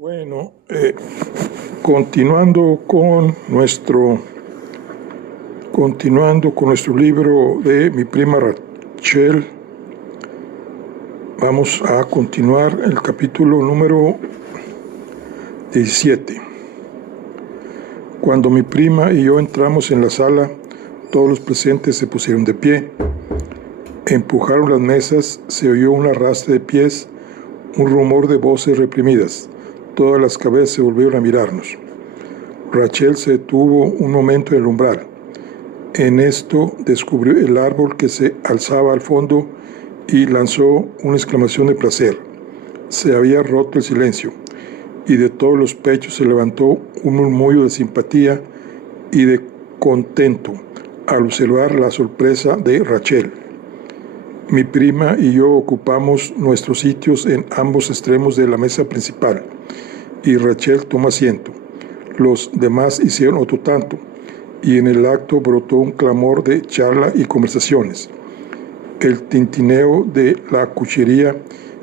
Bueno, continuando con nuestro libro de mi prima Rachel, vamos a continuar el capítulo número 17. Cuando mi prima y yo entramos en la sala, todos los presentes se pusieron de pie. Empujaron las mesas, se oyó un arrastre de pies, un rumor de voces reprimidas. Todas las cabezas se volvieron a mirarnos. Rachel se detuvo un momento en el umbral. En esto descubrió el árbol que se alzaba al fondo y lanzó una exclamación de placer. Se había roto el silencio, y de todos los pechos se levantó un murmullo de simpatía y de contento al observar la sorpresa de Rachel. Mi prima y yo ocupamos nuestros sitios en ambos extremos de la mesa principal, y Rachel tomó asiento. Los demás hicieron otro tanto, y en el acto brotó un clamor de charla y conversaciones. El tintineo de la cuchillería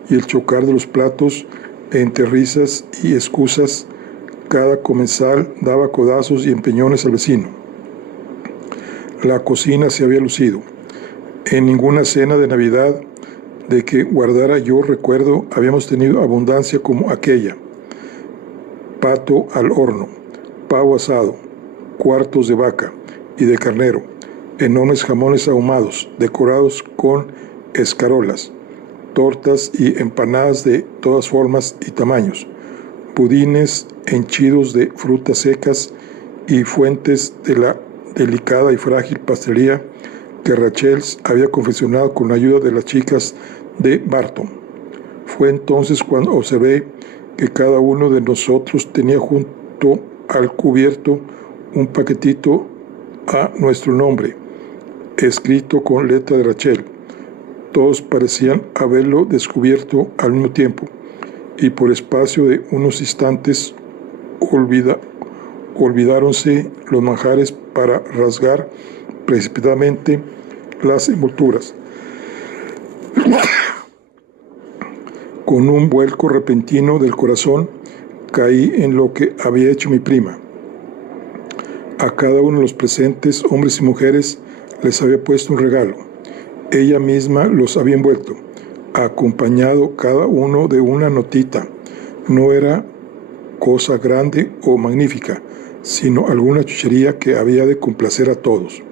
y el chocar de los platos, entre risas y excusas, cada comensal daba codazos y empeñones al vecino. La cocina se había lucido. En ninguna cena de Navidad de que guardara yo recuerdo habíamos tenido abundancia como aquella. Pato al horno, pavo asado, cuartos de vaca y de carnero, enormes jamones ahumados, decorados con escarolas, tortas y empanadas de todas formas y tamaños, budines henchidos de frutas secas y fuentes de la delicada y frágil pastelería que Rachel había confeccionado con la ayuda de las chicas de Barton. Fue entonces cuando observé que cada uno de nosotros tenía junto al cubierto un paquetito a nuestro nombre, escrito con letra de Rachel. Todos parecían haberlo descubierto al mismo tiempo, y por espacio de unos instantes olvidáronse los manjares para rasgar precipitadamente las envolturas. Con un vuelco repentino del corazón, caí en lo que había hecho mi prima. A cada uno de los presentes, hombres y mujeres, les había puesto un regalo. Ella misma los había envuelto, acompañado cada uno de una notita. No era cosa grande o magnífica, sino alguna chuchería que había de complacer a todos.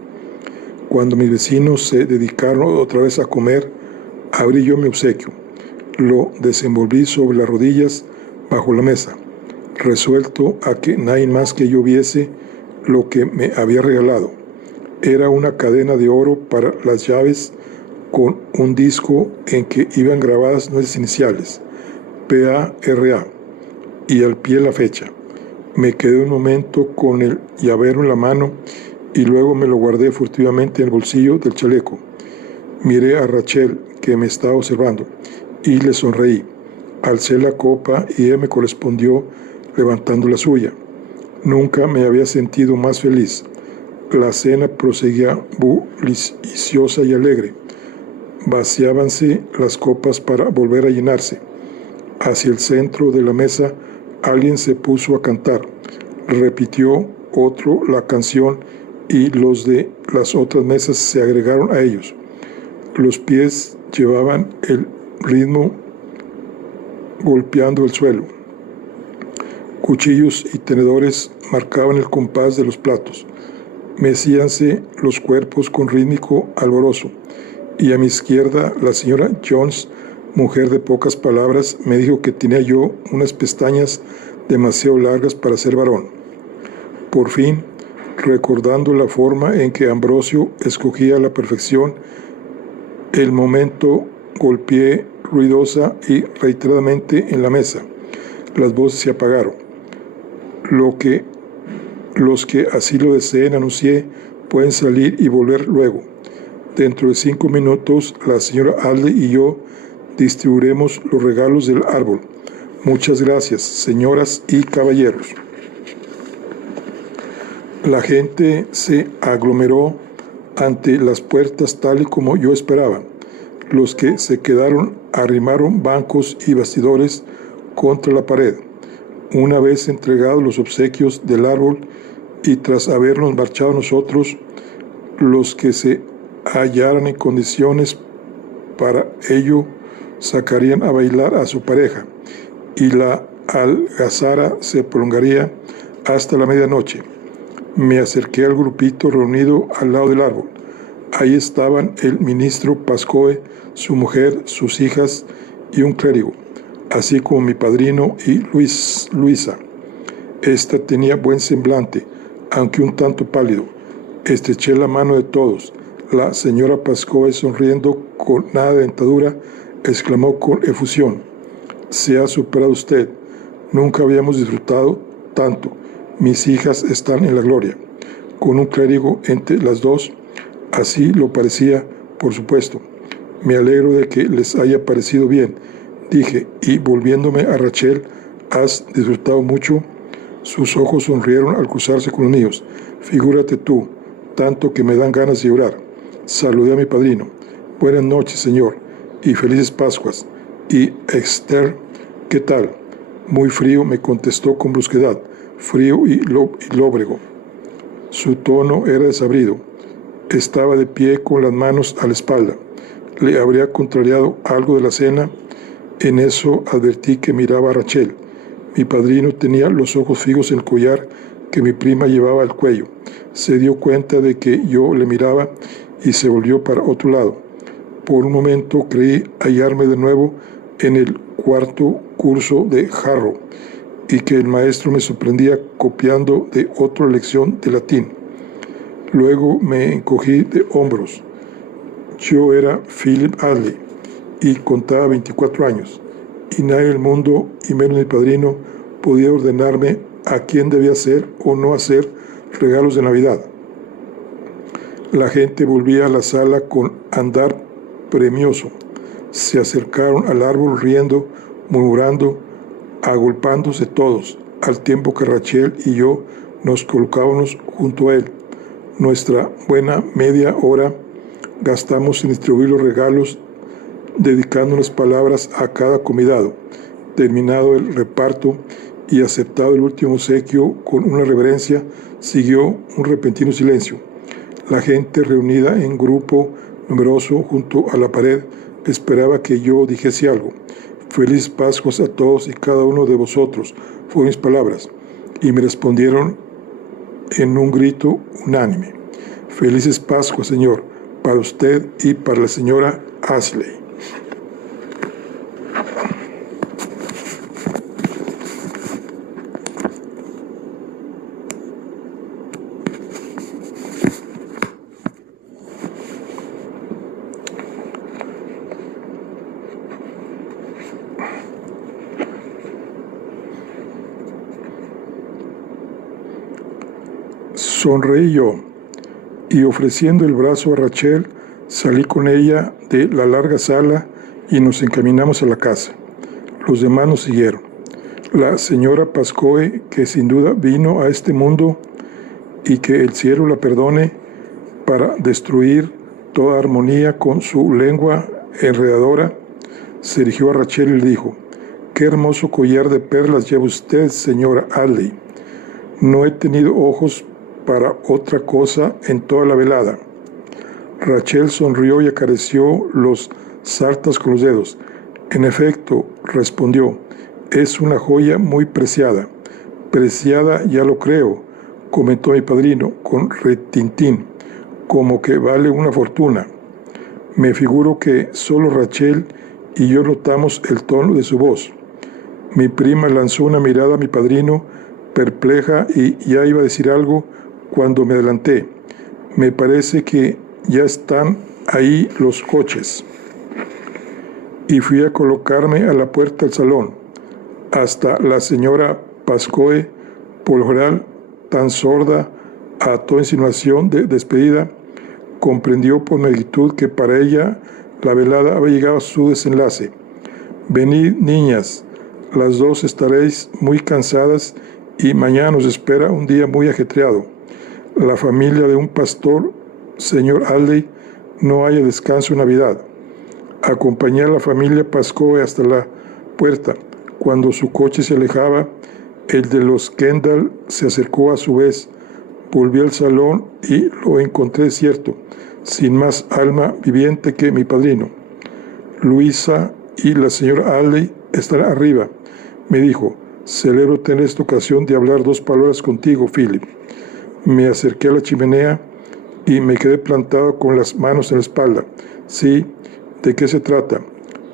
Cuando mis vecinos se dedicaron otra vez a comer, abrí yo mi obsequio. Lo desenvolví sobre las rodillas bajo la mesa, resuelto a que nadie más que yo viese lo que me había regalado. Era una cadena de oro para las llaves con un disco en que iban grabadas nuestras iniciales, P.A.R.A., y al pie la fecha. Me quedé un momento con el llavero en la mano y luego me lo guardé furtivamente en el bolsillo del chaleco. Miré a Rachel, que me estaba observando, y le sonreí. Alcé la copa y ella me correspondió levantando la suya. Nunca me había sentido más feliz. La cena proseguía bulliciosa y alegre. Vaciábanse las copas para volver a llenarse. Hacia el centro de la mesa alguien se puso a cantar. Repitió otro la canción y los de las otras mesas se agregaron a ellos. Los pies llevaban el ritmo golpeando el suelo. Cuchillos y tenedores marcaban el compás de los platos. Mecíanse los cuerpos con rítmico alborozo, y a mi izquierda la señora Jones, mujer de pocas palabras, me dijo que tenía yo unas pestañas demasiado largas para ser varón. Por fin, recordando la forma en que Ambrosio escogía a la perfección el momento, golpeé ruidosa y reiteradamente en la mesa. Las voces se apagaron. Los que así lo deseen, anuncié, pueden salir y volver luego. Dentro de 5 minutos, la señora Alde y yo distribuiremos los regalos del árbol. Muchas gracias, señoras y caballeros. La gente se aglomeró ante las puertas tal y como yo esperaba. Los que se quedaron arrimaron bancos y bastidores contra la pared. Una vez entregados los obsequios del árbol y tras habernos marchado nosotros, los que se hallaran en condiciones para ello sacarían a bailar a su pareja, y la algazara se prolongaría hasta la medianoche. Me acerqué al grupito reunido al lado del árbol. Ahí estaban el ministro Pascoe, su mujer, sus hijas y un clérigo, así como mi padrino y Luisa. Esta tenía buen semblante, aunque un tanto pálido. Estreché la mano de todos. La señora Pascoe, sonriendo con nada de dentadura, exclamó con efusión: «Se ha superado usted. Nunca habíamos disfrutado tanto. Mis hijas están en la gloria». Con un clérigo entre las dos, así lo parecía, por supuesto. «Me alegro de que les haya parecido bien», dije, y volviéndome a Rachel: «¿Has disfrutado mucho?». Sus ojos sonrieron al cruzarse con los míos. «Figúrate tú, tanto que me dan ganas de llorar». Saludé a mi padrino. «Buenas noches, señor, y felices Pascuas». «¿Y Esther, qué tal?». «Muy frío», me contestó con brusquedad. «Frío y lóbrego». Su tono era desabrido. Estaba de pie con las manos a la espalda. ¿Le habría contrariado algo de la cena? En eso advertí que miraba a Rachel. Mi padrino tenía los ojos fijos en el collar que mi prima llevaba al cuello. Se dio cuenta de que yo le miraba y se volvió para otro lado. Por un momento creí hallarme de nuevo en el cuarto curso de Harrow y que el maestro me sorprendía copiando de otra lección de latín. Luego me encogí de hombros. Yo era Philip Adley y contaba 24 años, y nadie en el mundo, y menos mi padrino, podía ordenarme a quién debía hacer o no hacer regalos de Navidad. La gente volvía a la sala con andar premioso. Se acercaron al árbol riendo, murmurando, agolpándose todos, al tiempo que Rachel y yo nos colocábamos junto a él. Nuestra buena media hora gastamos en distribuir los regalos, dedicando unas palabras a cada convidado. Terminado el reparto y aceptado el último obsequio con una reverencia, siguió un repentino silencio. La gente reunida en grupo numeroso junto a la pared esperaba que yo dijese algo. «Feliz Pascuas a todos y cada uno de vosotros», fueron mis palabras, y me respondieron en un grito unánime: «Felices Pascuas, señor, para usted y para la señora Ashley». Sonreí yo, y ofreciendo el brazo a Rachel, salí con ella de la larga sala y nos encaminamos a la casa. Los demás nos siguieron. La señora Pascoe, que sin duda vino a este mundo y que el cielo la perdone, para destruir toda armonía con su lengua enredadora, se dirigió a Rachel y le dijo: «Qué hermoso collar de perlas lleva usted, señora Adley. No he tenido ojos para otra cosa en toda la velada». Rachel sonrió y acarició los sartas con los dedos. «En efecto», respondió, «es una joya muy preciada». «Preciada, ya lo creo», comentó mi padrino con retintín, «como que vale una fortuna». Me figuro que solo Rachel y yo notamos el tono de su voz. Mi prima lanzó una mirada a mi padrino, perpleja, y ya iba a decir algo cuando me adelanté. «Me parece que ya están ahí los coches». Y fui a colocarme a la puerta del salón. Hasta la señora Pascoe, por lo general tan sorda a toda insinuación de despedida, comprendió por mi actitud que para ella la velada había llegado a su desenlace. «Venid, niñas, las dos estaréis muy cansadas y mañana nos espera un día muy ajetreado. La familia de un pastor, señor Adley, no haya descanso en Navidad». Acompañé a la familia Pascoe hasta la puerta. Cuando su coche se alejaba, El de los Kendall se acercó a su vez. Volví al salón y lo encontré cierto, sin más alma viviente que mi padrino. Luisa y la señora Alley están arriba, me dijo. Celebro tener esta ocasión de hablar 2 palabras contigo, Philip. Me acerqué a la chimenea y me quedé plantado con las manos en la espalda. Sí, ¿de qué se trata?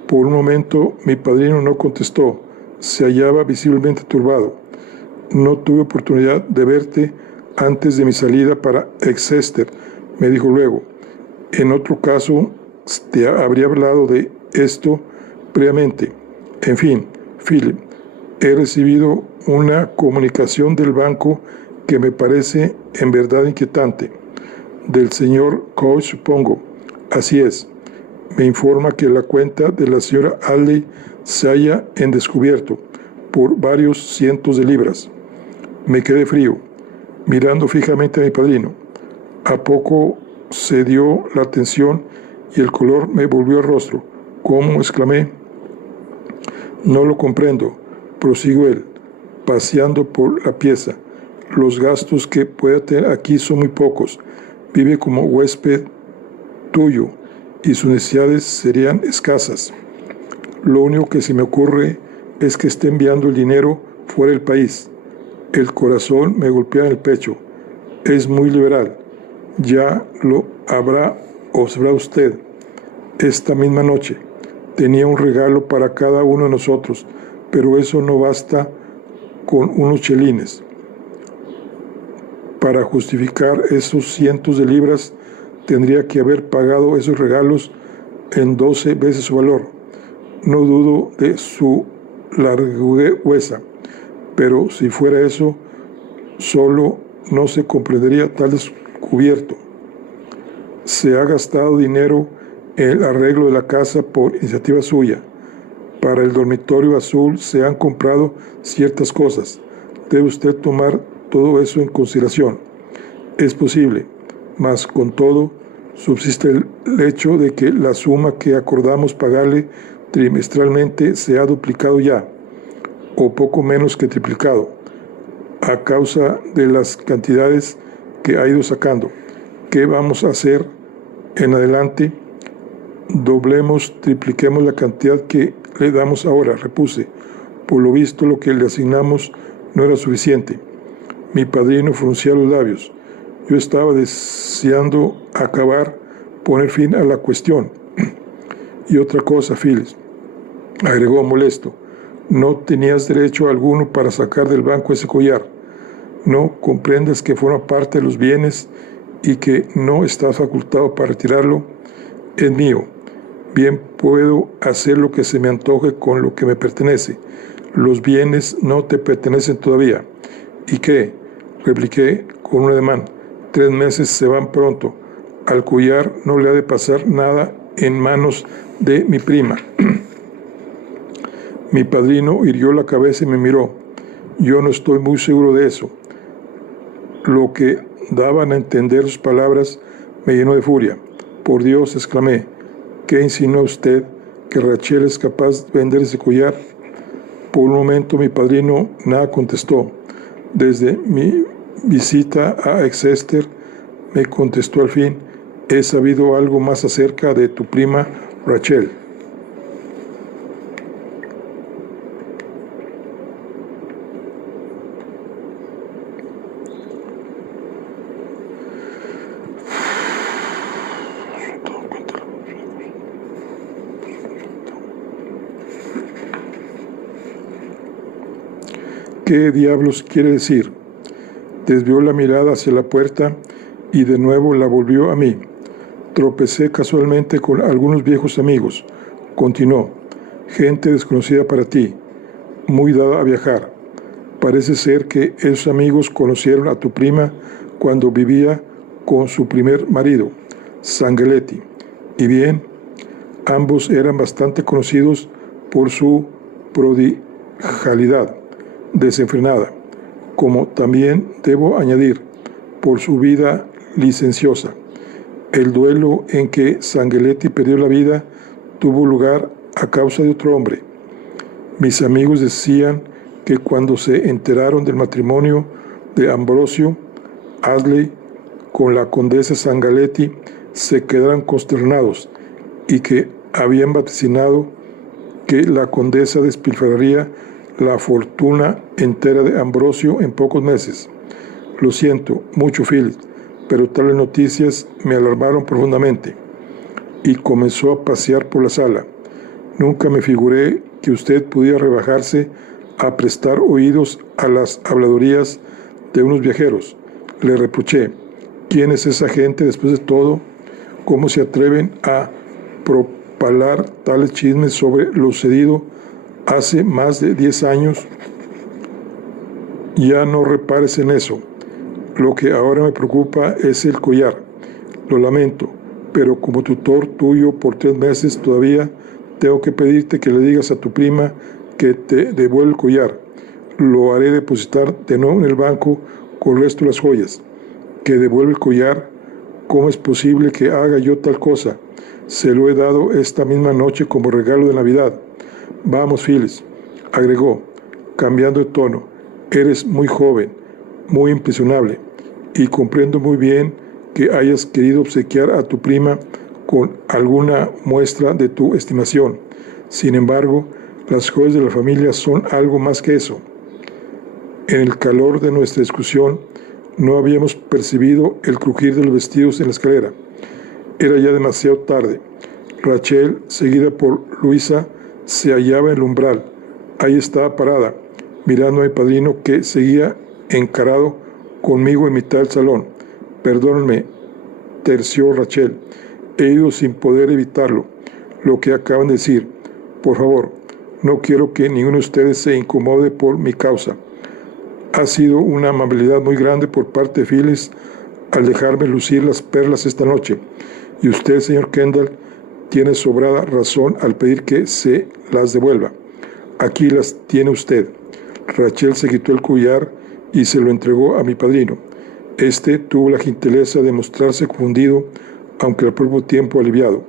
Por un momento mi padrino no contestó. Se hallaba visiblemente turbado. No tuve oportunidad de verte antes de mi salida para Exeter, me dijo luego. En otro caso, te habría hablado de esto previamente. En fin, Philip, he recibido una comunicación del banco que me parece en verdad inquietante. Del señor Koch, supongo. Así es. Me informa que la cuenta de la señora Alley se halla en descubierto por varios cientos de libras. Me quedé frío, mirando fijamente a mi padrino. A poco cedió la atención y el color me volvió al rostro. ¿Cómo? Exclamé. No lo comprendo, prosiguió él, paseando por la pieza. Los gastos que pueda tener aquí son muy pocos. Vive como huésped tuyo y sus necesidades serían escasas. Lo único que se me ocurre es que esté enviando el dinero fuera del país. El corazón me golpea en el pecho. Es muy liberal. Ya lo habrá observado usted. Esta misma noche tenía un regalo para cada uno de nosotros, pero eso no basta con unos chelines. Para justificar esos cientos de libras, tendría que haber pagado esos regalos en 12 veces su valor. No dudo de su largüeza, pero si fuera eso, solo no se comprendería tal descubierto. Se ha gastado dinero en el arreglo de la casa por iniciativa suya. Para el dormitorio azul se han comprado ciertas cosas. Debe usted tomar todo eso en consideración. Es posible, mas con todo subsiste el hecho de que la suma que acordamos pagarle trimestralmente se ha duplicado ya, o poco menos que triplicado, a causa de las cantidades que ha ido sacando. ¿Qué vamos a hacer en adelante? Doblemos, tripliquemos la cantidad que le damos ahora, repuse. Por lo visto, lo que le asignamos no era suficiente. Mi padrino fruncía los labios. Yo estaba deseando acabar, poner fin a la cuestión. Y otra cosa, Phil, agregó molesto, no tenías derecho alguno para sacar del banco ese collar. No comprendes que forma parte de los bienes y que no estás facultado para retirarlo. Es mío. Bien puedo hacer lo que se me antoje con lo que me pertenece. Los bienes no te pertenecen todavía. ¿Y qué? Repliqué con un ademán. 3 meses se van pronto. Al collar no le ha de pasar nada en manos de mi prima. Mi padrino irguió la cabeza y me miró. Yo no estoy muy seguro de eso. Lo que daban a entender sus palabras me llenó de furia. Por Dios, exclamé, ¿qué insinúa usted? ¿Que Rachel es capaz de vender ese collar? Por un momento mi padrino nada contestó. Desde mi visita a Exeter me contestó al fin, he sabido algo más acerca de tu prima Rachel. ¿Qué diablos quiere decir? Desvió la mirada hacia la puerta y de nuevo la volvió a mí. Tropecé casualmente con algunos viejos amigos. Continuó. Gente desconocida para ti, muy dada a viajar. Parece ser que esos amigos conocieron a tu prima cuando vivía con su primer marido, Sanguinetti. Y bien, ambos eran bastante conocidos por su prodigalidad desenfrenada, como también debo añadir, por su vida licenciosa. El duelo en que Sanguinetti perdió la vida tuvo lugar a causa de otro hombre. Mis amigos decían que cuando se enteraron del matrimonio de Ambrosio Ashley con la condesa Sangaletti se quedaron consternados y que habían vaticinado que la condesa despilfarraría la fortuna entera de Ambrosio en pocos meses. Lo siento mucho, Philip, pero tales noticias me alarmaron profundamente. Y comenzó a pasear por la sala. Nunca me figuré que usted pudiera rebajarse a prestar oídos a las habladurías de unos viajeros. Le reproché. ¿Quién es esa gente después de todo? ¿Cómo se atreven a propalar tales chismes sobre lo sucedido hace más de 10 años? Ya no repares en eso. Lo que ahora me preocupa es el collar. Lo lamento, pero como tutor tuyo por 3 meses todavía tengo que pedirte que le digas a tu prima que te devuelva el collar. Lo haré depositar de nuevo en el banco con el resto de las joyas. Que devuelva el collar. ¿Cómo es posible que haga yo tal cosa? Se lo he dado esta misma noche como regalo de Navidad. Vamos, Phyllis, agregó, cambiando de tono. Eres muy joven, muy impresionable, y comprendo muy bien que hayas querido obsequiar a tu prima con alguna muestra de tu estimación. Sin embargo, las joyas de la familia son algo más que eso. En el calor de nuestra discusión, no habíamos percibido el crujir de los vestidos en la escalera. Era ya demasiado tarde. Rachel, seguida por Luisa, se hallaba en el umbral. Ahí estaba parada, mirando a mi padrino que seguía encarado conmigo en mitad del salón. Perdónenme, terció Rachel. He ido sin poder evitarlo. Lo que acaban de decir. Por favor, no quiero que ninguno de ustedes se incomode por mi causa. Ha sido una amabilidad muy grande por parte de Phyllis al dejarme lucir las perlas esta noche. Y usted, señor Kendall, tiene sobrada razón al pedir que se las devuelva. Aquí las tiene usted. Rachel se quitó el collar y se lo entregó a mi padrino. Este tuvo la gentileza de mostrarse confundido, aunque al propio tiempo aliviado.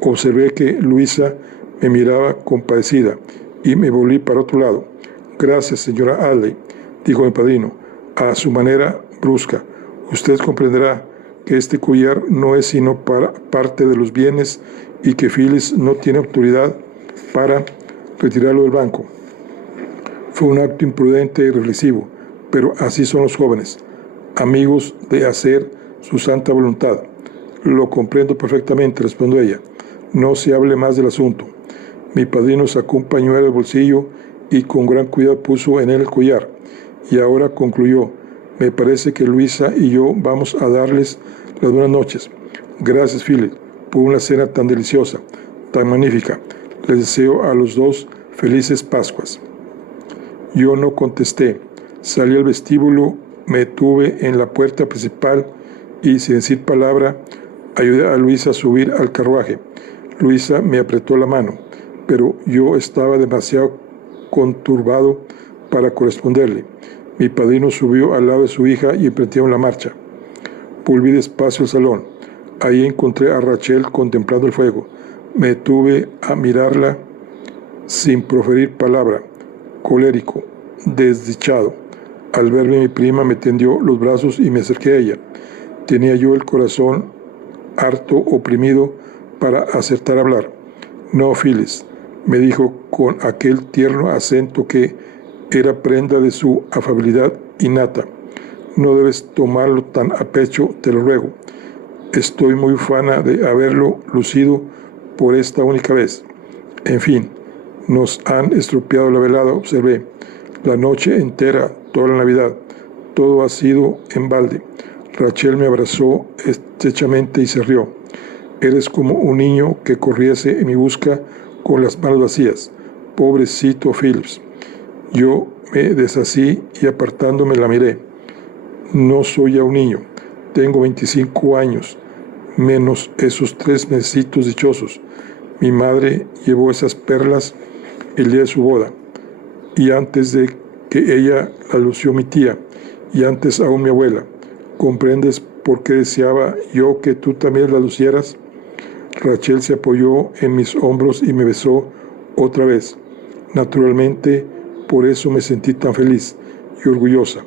Observé que Luisa me miraba compadecida y me volví para otro lado. Gracias, señora Ashley, dijo mi padrino, a su manera brusca. Usted comprenderá que este collar no es sino para parte de los bienes y que Phyllis no tiene autoridad para retirarlo del banco. Fue un acto imprudente y reflexivo, pero así son los jóvenes, amigos de hacer su santa voluntad. Lo comprendo perfectamente, respondió ella. No se hable más del asunto. Mi padrino sacó un pañuelo del bolsillo y con gran cuidado puso en él el collar. Y ahora concluyó, me parece que Luisa y yo vamos a darles las buenas noches. Gracias, Philip, por una cena tan deliciosa, tan magnífica. Les deseo a los dos felices Pascuas. Yo no contesté. Salí al vestíbulo, me tuve en la puerta principal y, sin decir palabra, ayudé a Luisa a subir al carruaje. Luisa me apretó la mano, pero yo estaba demasiado conturbado para corresponderle. Mi padrino subió al lado de su hija y emprendieron la marcha. Volví despacio al salón. Ahí encontré a Rachel contemplando el fuego. Me detuve a mirarla sin proferir palabra, colérico, desdichado. Al verme mi prima me tendió los brazos y me acerqué a ella. Tenía yo el corazón harto oprimido para acertar a hablar. No, Phyllis, me dijo con aquel tierno acento que era prenda de su afabilidad innata. No debes tomarlo tan a pecho, te lo ruego. Estoy muy ufana de haberlo lucido por esta única vez. En fin, nos han estropeado la velada, observé. La noche entera, toda la Navidad, todo ha sido en balde. Rachel me abrazó estrechamente y se rió. Eres como un niño que corriese en mi busca con las manos vacías. Pobrecito Phillips. Yo me desasí y apartándome la miré. No soy ya un niño. Tengo 25 años, menos esos 3 mesecitos dichosos. Mi madre llevó esas perlas el día de su boda. Y antes de que ella la lució mi tía, y antes aún mi abuela. ¿Comprendes por qué deseaba yo que tú también la lucieras? Rachel se apoyó en mis hombros y me besó otra vez. Naturalmente, por eso me sentí tan feliz y orgullosa.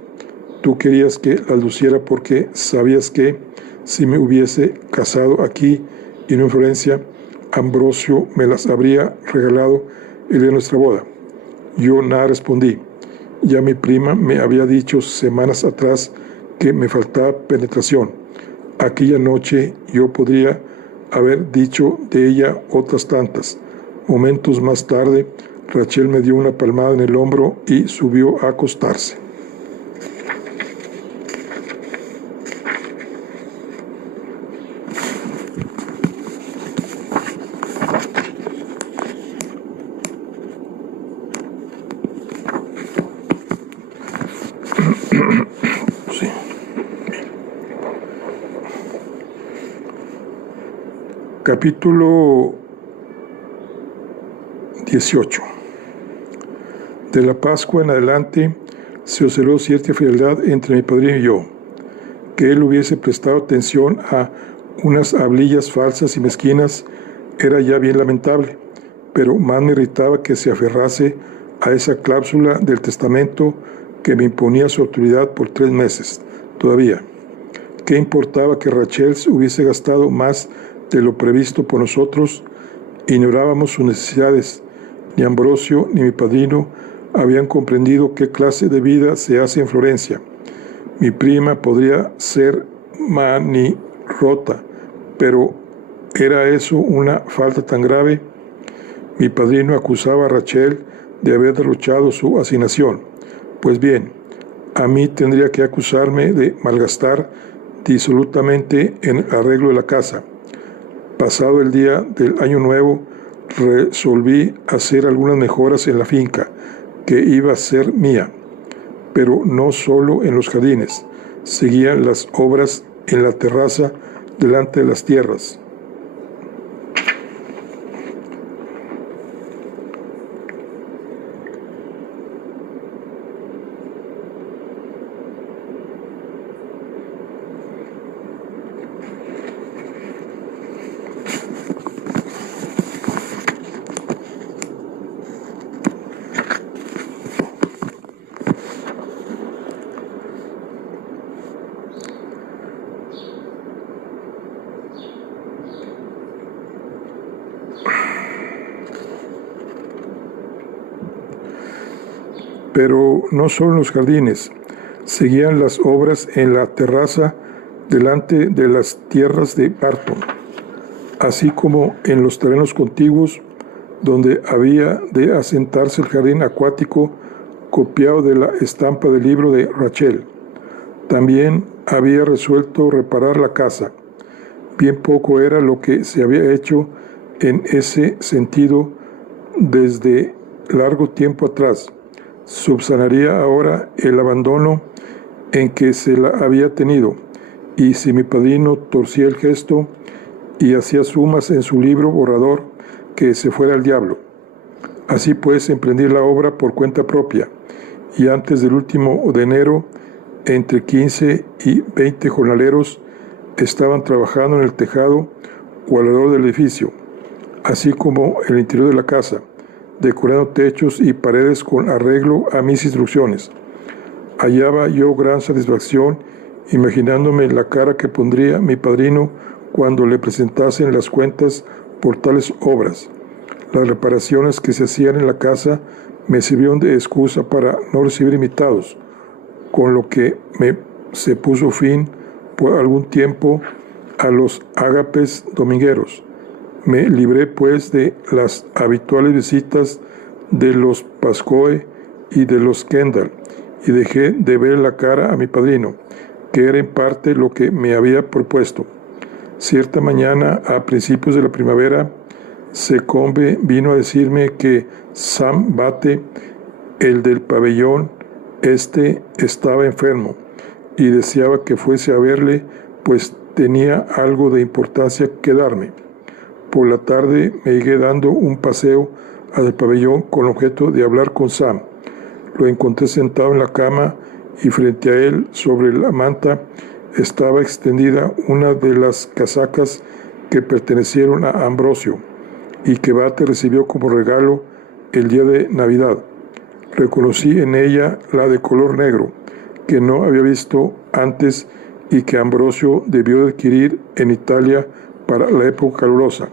Tú querías que las luciera porque sabías que si me hubiese casado aquí y no en Florencia, Ambrosio me las habría regalado el día de nuestra boda. Yo nada respondí. Ya mi prima me había dicho semanas atrás que me faltaba penetración. Aquella noche yo podría haber dicho de ella otras tantas. Momentos más tarde, Rachel me dio una palmada en el hombro y subió a acostarse. Sí. Capítulo 18. De la Pascua en adelante se observó cierta frialdad entre mi padrino y yo. Que él hubiese prestado atención a unas hablillas falsas y mezquinas era ya bien lamentable, pero más me irritaba que se aferrase a esa cláusula del testamento que me imponía su autoridad por 3 meses todavía. ¿Qué importaba que Rachel hubiese gastado más de lo previsto por nosotros? Ignorábamos sus necesidades. Ni Ambrosio ni mi padrino habían comprendido qué clase de vida se hace en Florencia. Mi prima podría ser manirrota, pero ¿era eso una falta tan grave? Mi padrino acusaba a Rachel de haber derrochado su asignación. Pues bien, a mí tendría que acusarme de malgastar disolutamente en el arreglo de la casa. Pasado el día del Año Nuevo, resolví hacer algunas mejoras en la finca, que iba a ser mía, pero no solo en los jardines. Seguían las obras en la terraza delante de las tierras. Pero no solo en los jardines, seguían las obras en la terraza delante de las tierras de Barton, así como en los terrenos contiguos donde había de asentarse el jardín acuático copiado de la estampa del libro de Rachel. También había resuelto reparar la casa. Bien poco era lo que se había hecho en ese sentido desde largo tiempo atrás. Subsanaría ahora el abandono en que se la había tenido, y si mi padrino torcía el gesto y hacía sumas en su libro borrador, que se fuera al diablo. Así pues emprendí la obra por cuenta propia, y antes del último de enero, entre 15 y 20 jornaleros estaban trabajando en el tejado o alrededor del edificio, así como en el interior de la casa, decorando techos y paredes con arreglo a mis instrucciones. Hallaba yo gran satisfacción imaginándome la cara que pondría mi padrino cuando le presentasen las cuentas por tales obras. Las reparaciones que se hacían en la casa me sirvieron de excusa para no recibir invitados, con lo que se puso fin por algún tiempo a los ágapes domingueros. Me libré pues de las habituales visitas de los Pascoe y de los Kendall, y dejé de ver la cara a mi padrino, que era en parte lo que me había propuesto. Cierta mañana, a principios de la primavera, Secombe vino a decirme que Sam Bate, el del pabellón, estaba enfermo, y deseaba que fuese a verle, pues tenía algo de importancia que darme. Por la tarde me llegué dando un paseo al pabellón con objeto de hablar con Sam. Lo encontré sentado en la cama y frente a él, sobre la manta, estaba extendida una de las casacas que pertenecieron a Ambrosio y que Bate recibió como regalo el día de Navidad. Reconocí en ella la de color negro, que no había visto antes y que Ambrosio debió de adquirir en Italia para la época calurosa.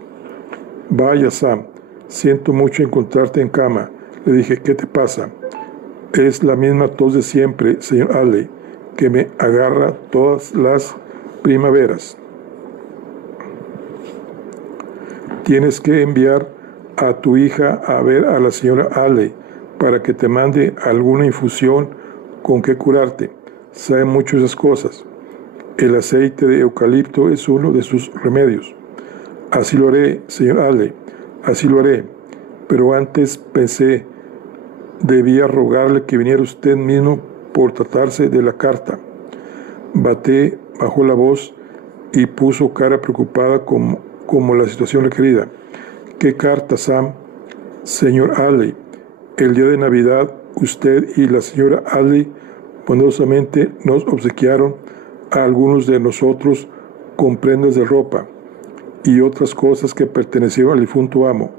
Vaya, Sam, siento mucho encontrarte en cama. Le dije, ¿qué te pasa? Es la misma tos de siempre, señor Alley, que me agarra todas las primaveras. Tienes que enviar a tu hija a ver a la señora Alley para que te mande alguna infusión con que curarte. Sabe mucho esas cosas. El aceite de eucalipto es uno de sus remedios. Así lo haré, señor Alley, así lo haré. Pero antes pensé, debía rogarle que viniera usted mismo por tratarse de la carta. Baté bajó la voz y puso cara preocupada como la situación requerida. ¿Qué carta, Sam? Señor Alley, el día de Navidad usted y la señora Alley bondadosamente nos obsequiaron a algunos de nosotros con prendas de ropa y otras cosas que pertenecieron al difunto amo,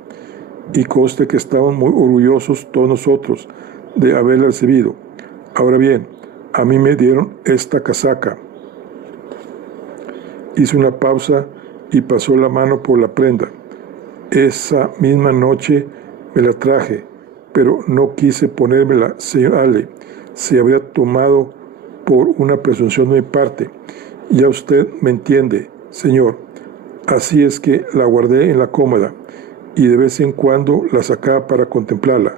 y conste que estamos muy orgullosos todos nosotros de haberla recibido. Ahora bien, a mí me dieron esta casaca. Hizo una pausa y pasó la mano por la prenda. Esa misma noche me la traje, pero no quise ponérmela, señor Alley. Se habría tomado por una presunción de mi parte. Ya usted me entiende, señor. Así es que la guardé en la cómoda y de vez en cuando la sacaba para contemplarla.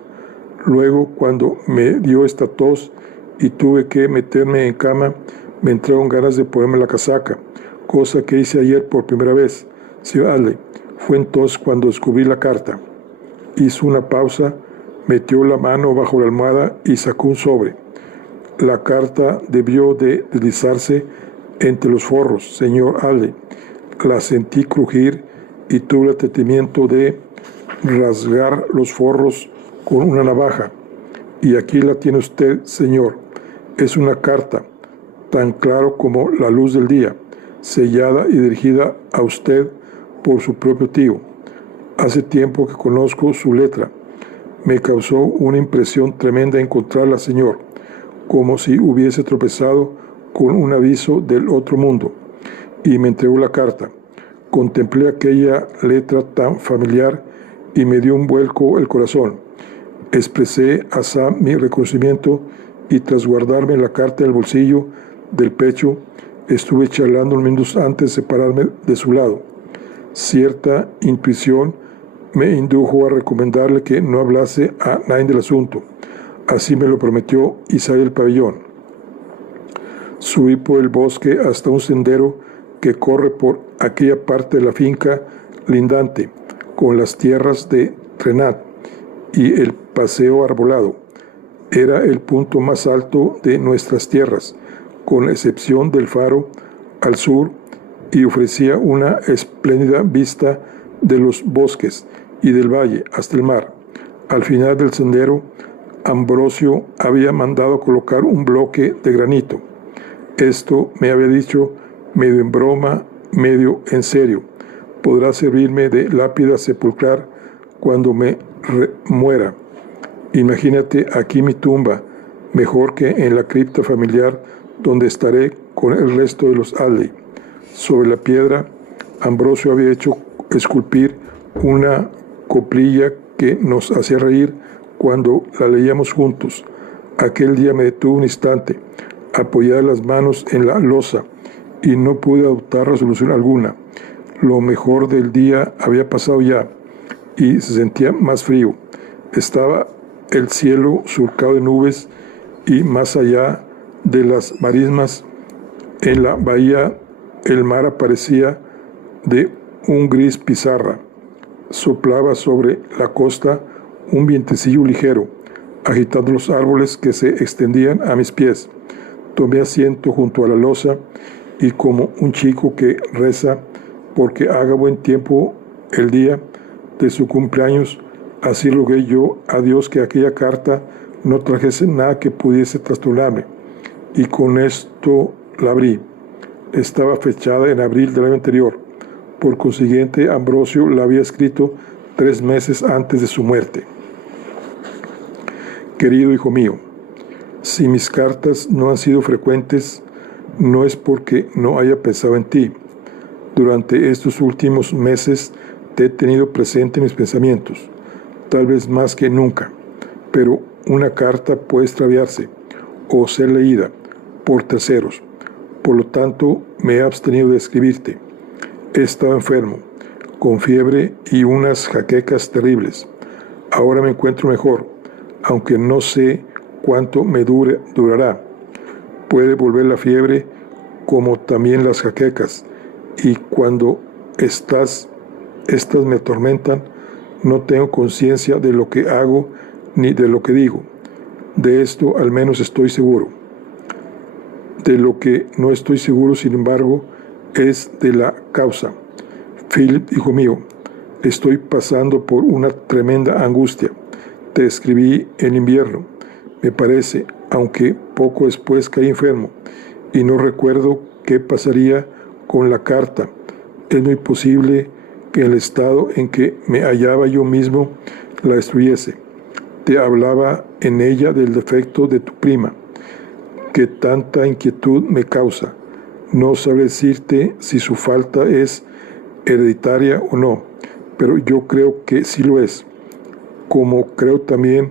Luego, cuando me dio esta tos y tuve que meterme en cama, me entraron ganas de ponerme la casaca, cosa que hice ayer por primera vez, señor Alley. Fue entonces cuando descubrí la carta. Hizo una pausa, metió la mano bajo la almohada y sacó un sobre. La carta debió de deslizarse entre los forros, señor Alley. La sentí crujir y tuve el atrevimiento de rasgar los forros con una navaja. Y aquí la tiene usted, señor. Es una carta, tan claro como la luz del día, sellada y dirigida a usted por su propio tío. Hace tiempo que conozco su letra. Me causó una impresión tremenda encontrarla, señor, como si hubiese tropezado con un aviso del otro mundo. Y me entregó la carta. Contemplé aquella letra tan familiar y me dio un vuelco el corazón. Expresé a Sam mi reconocimiento y tras guardarme la carta en el bolsillo del pecho, estuve charlando unos minutos antes de separarme de su lado. Cierta intuición me indujo a recomendarle que no hablase a nadie del asunto. Así me lo prometió y salí del pabellón. Subí por el bosque hasta un sendero que corre por aquella parte de la finca lindante, con las tierras de Trenat y el paseo arbolado. Era el punto más alto de nuestras tierras, con excepción del faro al sur, y ofrecía una espléndida vista de los bosques y del valle hasta el mar. Al final del sendero, Ambrosio había mandado colocar un bloque de granito. Esto me había dicho medio en broma, medio en serio. Podrá servirme de lápida sepulcral cuando me muera. Imagínate aquí mi tumba, mejor que en la cripta familiar donde estaré con el resto de los Alley. Sobre la piedra, Ambrosio había hecho esculpir una coplilla que nos hacía reír cuando la leíamos juntos. Aquel día me detuve un instante, apoyar las manos en la losa, y no pude adoptar resolución alguna. Lo mejor del día había pasado ya, y se sentía más frío. Estaba el cielo surcado de nubes, y más allá de las marismas, en la bahía, el mar aparecía de un gris pizarra. Soplaba sobre la costa un vientecillo ligero, agitando los árboles que se extendían a mis pies. Tomé asiento junto a la losa y como un chico que reza porque haga buen tiempo el día de su cumpleaños, así rogué yo a Dios que aquella carta no trajese nada que pudiese trastornarme. Y con esto la abrí. Estaba fechada en abril del año anterior. Por consiguiente, Ambrosio la había escrito 3 meses antes de su muerte. Querido hijo mío, si mis cartas no han sido frecuentes, no es porque no haya pensado en ti. Durante estos últimos meses te he tenido presente en mis pensamientos, tal vez más que nunca, pero una carta puede extraviarse o ser leída por terceros. Por lo tanto, me he abstenido de escribirte. He estado enfermo, con fiebre y unas jaquecas terribles. Ahora me encuentro mejor, aunque no sé cuánto me durará. Puede volver la fiebre como también las jaquecas, y cuando estas me atormentan, no tengo conciencia de lo que hago ni de lo que digo. De esto al menos estoy seguro. De lo que no estoy seguro, sin embargo, es de la causa. Philip, hijo mío, estoy pasando por una tremenda angustia. Te escribí en invierno, me parece, aunque poco después caí enfermo, y no recuerdo qué pasaría con la carta. Es muy posible que en el estado en que me hallaba yo mismo la destruyese. Te hablaba en ella del defecto de tu prima, que tanta inquietud me causa. No sabré decirte si su falta es hereditaria o no, pero yo creo que sí lo es, como creo también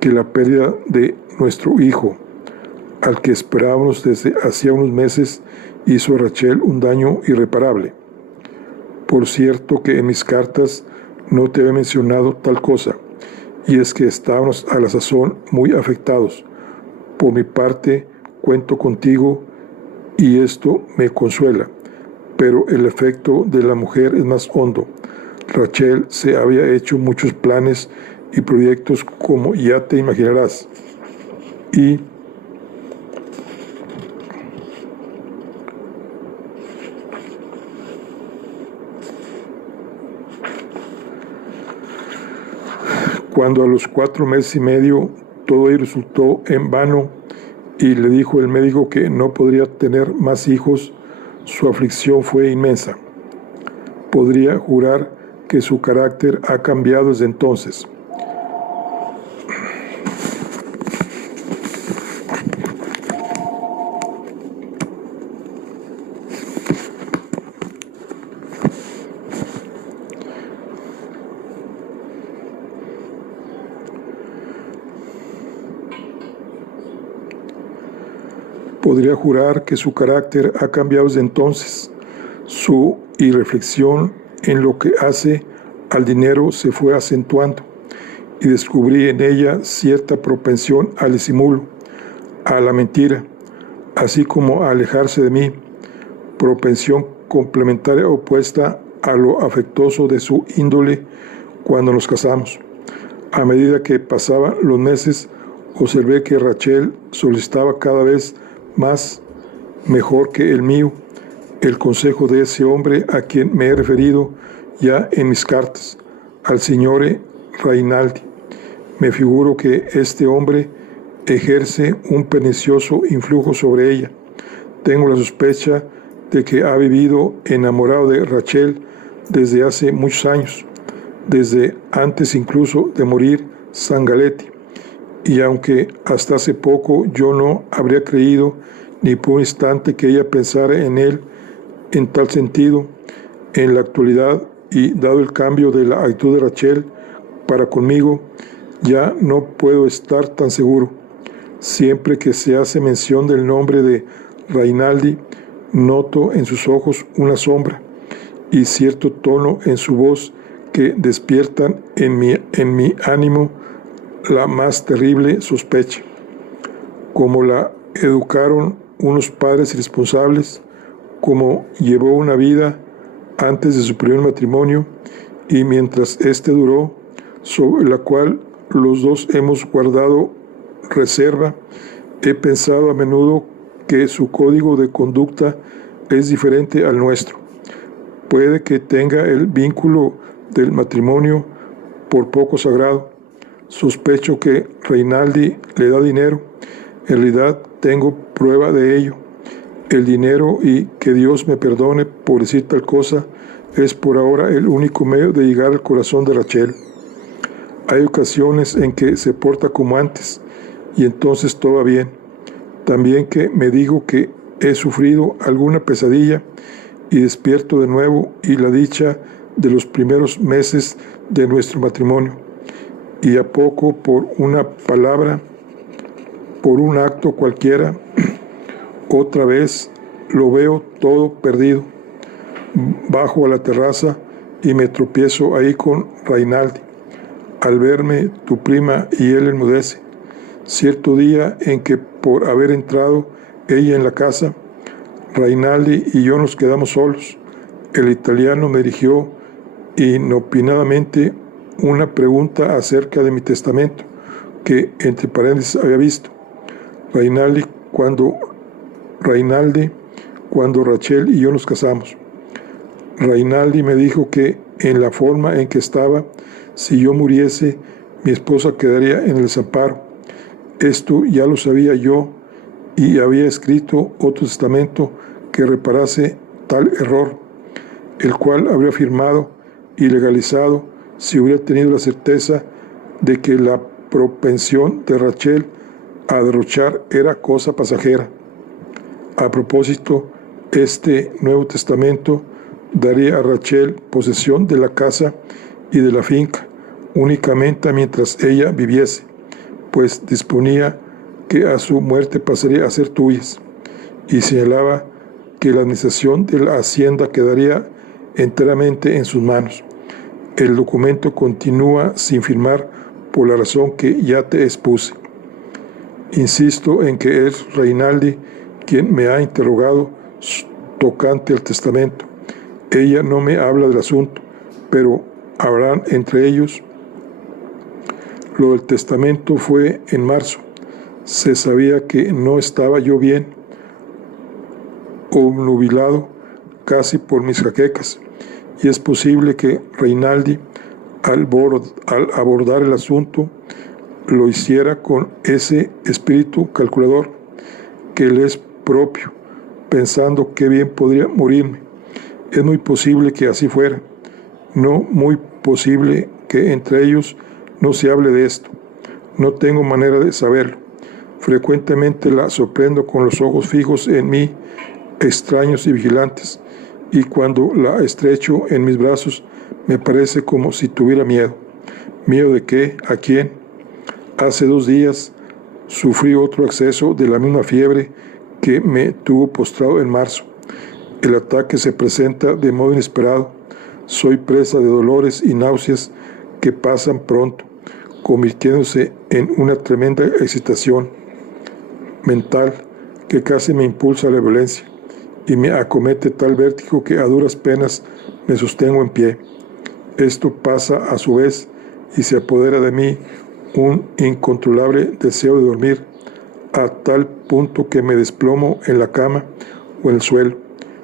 que la pérdida de nuestro hijo, al que esperábamos desde hacía unos meses, hizo a Rachel un daño irreparable. Por cierto que en mis cartas no te había mencionado tal cosa, y es que estábamos a la sazón muy afectados. Por mi parte, cuento contigo y esto me consuela, pero el efecto de la mujer es más hondo. Rachel se había hecho muchos planes y proyectos, como ya te imaginarás, y cuando a los 4 meses y medio todo ello resultó en vano y le dijo el médico que no podría tener más hijos, su aflicción fue inmensa. Podría jurar que su carácter ha cambiado desde entonces. Podría jurar que su carácter ha cambiado desde entonces. Su irreflexión en lo que hace al dinero se fue acentuando y descubrí en ella cierta propensión al disimulo, a la mentira, así como a alejarse de mí, propensión complementaria opuesta a lo afectuoso de su índole cuando nos casamos. A medida que pasaban los meses, observé que Rachel solicitaba cada vez más, mejor que el mío, el consejo de ese hombre a quien me he referido ya en mis cartas, al signore Rainaldi. Me figuro que este hombre ejerce un pernicioso influjo sobre ella. Tengo la sospecha de que ha vivido enamorado de Rachel desde hace muchos años, desde antes incluso de morir Sangaletti. Y aunque hasta hace poco yo no habría creído ni por un instante que ella pensara en él en tal sentido, en la actualidad y dado el cambio de la actitud de Rachel para conmigo, ya no puedo estar tan seguro. Siempre que se hace mención del nombre de Rainaldi, noto en sus ojos una sombra y cierto tono en su voz que despiertan en mi ánimo la más terrible sospecha. Como la educaron unos padres irresponsables, como llevó una vida antes de su primer matrimonio y mientras éste duró, sobre la cual los dos hemos guardado reserva, he pensado a menudo que su código de conducta es diferente al nuestro. Puede que tenga el vínculo del matrimonio por poco sagrado. Sospecho que Rainaldi le da dinero. En realidad tengo prueba de ello. El dinero, y que Dios me perdone por decir tal cosa, es por ahora el único medio de llegar al corazón de Rachel. Hay ocasiones en que se porta como antes y entonces todo va bien. También que me digo que he sufrido alguna pesadilla y despierto de nuevo y la dicha de los primeros meses de nuestro matrimonio. Y a poco por una palabra, por un acto cualquiera, otra vez lo veo todo perdido. Bajo a la terraza y me tropiezo ahí con Rainaldi. Al verme, tu prima y él enmudece. Cierto día en que por haber entrado ella en la casa, Rainaldi y yo nos quedamos solos. El italiano me dirigió inopinadamente una pregunta acerca de mi testamento, que entre paréntesis había visto. Rainaldi cuando Rachel y yo nos casamos. Rainaldi me dijo que en la forma en que estaba, si yo muriese, mi esposa quedaría en el desamparo. Esto ya lo sabía yo y había escrito otro testamento que reparase tal error, el cual habría firmado y legalizado si hubiera tenido la certeza de que la propensión de Rachel a derrochar era cosa pasajera. A propósito, este Nuevo Testamento daría a Rachel posesión de la casa y de la finca únicamente mientras ella viviese, pues disponía que a su muerte pasaría a ser tuyas, y señalaba que la administración de la hacienda quedaría enteramente en sus manos. El documento continúa sin firmar por la razón que ya te expuse. Insisto en que es Rainaldi quien me ha interrogado tocante al testamento. Ella no me habla del asunto, pero habrán entre ellos. Lo del testamento fue en marzo. Se sabía que no estaba yo bien, obnubilado casi por mis jaquecas, y es posible que Rainaldi, al abordar el asunto, lo hiciera con ese espíritu calculador que le es propio, pensando qué bien podría morirme. Es muy posible que así fuera, no muy posible que entre ellos no se hable de esto. No tengo manera de saberlo. Frecuentemente la sorprendo con los ojos fijos en mí, extraños y vigilantes, y cuando la estrecho en mis brazos me parece como si tuviera miedo. ¿Miedo de qué? ¿A quién? Hace 2 días sufrí otro acceso de la misma fiebre que me tuvo postrado en marzo. El ataque se presenta de modo inesperado. Soy presa de dolores y náuseas que pasan pronto, convirtiéndose en una tremenda excitación mental que casi me impulsa a la violencia, y me acomete tal vértigo que a duras penas me sostengo en pie. Esto pasa a su vez y se apodera de mí un incontrolable deseo de dormir, a tal punto que me desplomo en la cama o en el suelo,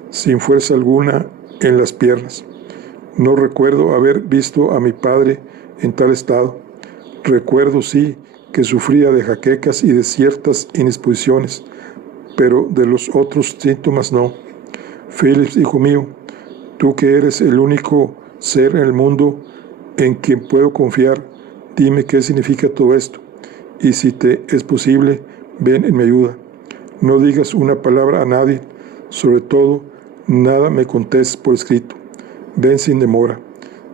sin fuerza alguna en las piernas. No recuerdo haber visto a mi padre en tal estado. Recuerdo sí que sufría de jaquecas y de ciertas indisposiciones, pero de los otros síntomas no. Phillips, hijo mío, tú que eres el único ser en el mundo en quien puedo confiar, dime qué significa todo esto, y si te es posible, ven en mi ayuda. No digas una palabra a nadie, sobre todo, nada me contes por escrito. Ven sin demora.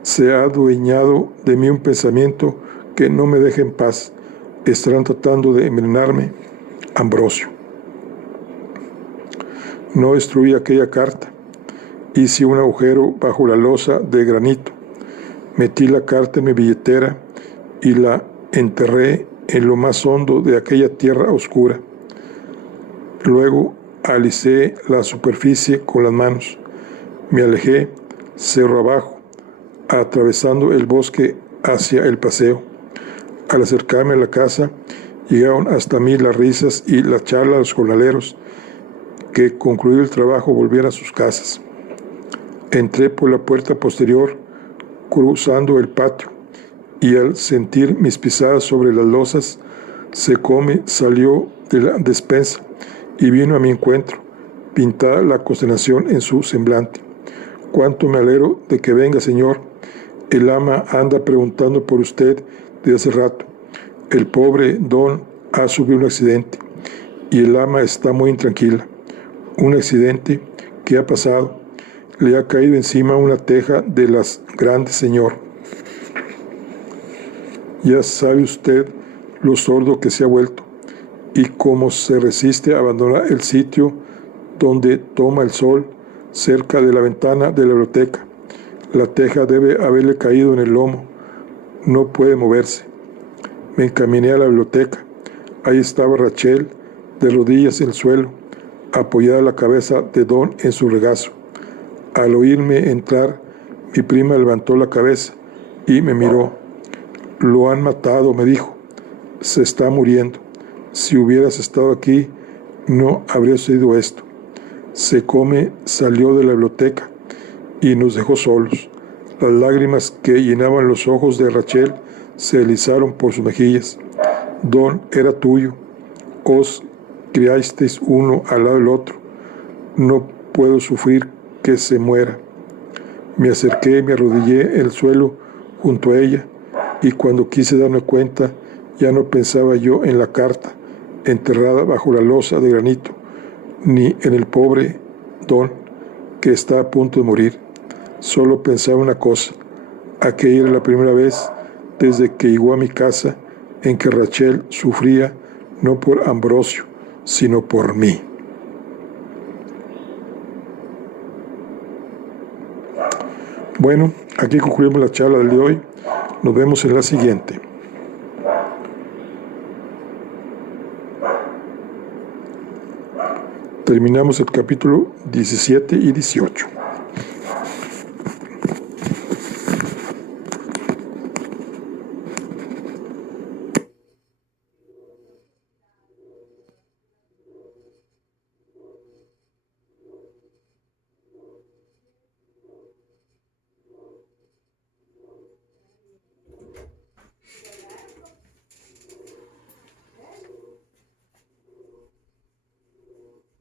Se ha adueñado de mí un pensamiento que no me deja en paz. Estarán tratando de envenenarme. Ambrosio. No destruí aquella carta. Hice un agujero bajo la losa de granito. Metí la carta en mi billetera y la enterré en lo más hondo de aquella tierra oscura. Luego alicé la superficie con las manos. Me alejé cerro abajo, atravesando el bosque hacia el paseo. Al acercarme a la casa, llegaron hasta mí las risas y la charla de los jornaleros, que concluido el trabajo volvieron a sus casas. Entré por la puerta posterior, cruzando el patio, y al sentir mis pisadas sobre las losas, Secome salió de la despensa y vino a mi encuentro, pintada la consternación en su semblante. Cuánto me alegro de que venga, señor. El ama anda preguntando por usted de hace rato. El pobre don ha sufrido un accidente y el ama está muy intranquila. Un accidente que ha pasado. Le ha caído encima una teja de las grandes, señor. Ya sabe usted lo sordo que se ha vuelto y cómo se resiste a abandonar el sitio donde toma el sol, cerca de la ventana de la biblioteca. La teja debe haberle caído en el lomo. No puede moverse. Me encaminé a la biblioteca. Ahí estaba Rachel, de rodillas en el suelo, apoyada la cabeza de Don en su regazo. Al oírme entrar, mi prima levantó la cabeza y me miró. «Lo han matado», me dijo. «Se está muriendo. Si hubieras estado aquí, no habría sucedido esto». Secome salió de la biblioteca y nos dejó solos. Las lágrimas que llenaban los ojos de Rachel se deslizaron por sus mejillas. «Don era tuyo. Os criasteis uno al lado del otro. No puedo sufrir que se muera». Me acerqué y me arrodillé en el suelo junto a ella, y cuando quise darme cuenta, ya no pensaba yo en la carta enterrada bajo la losa de granito, ni en el pobre Don que está a punto de morir. Solo pensaba una cosa: aquella era la primera vez desde que llegó a mi casa en que Rachel sufría no por Ambrosio, sino por mí. Bueno, aquí concluimos la charla del día de hoy. Nos vemos en la siguiente. Terminamos el capítulo 17 y 18.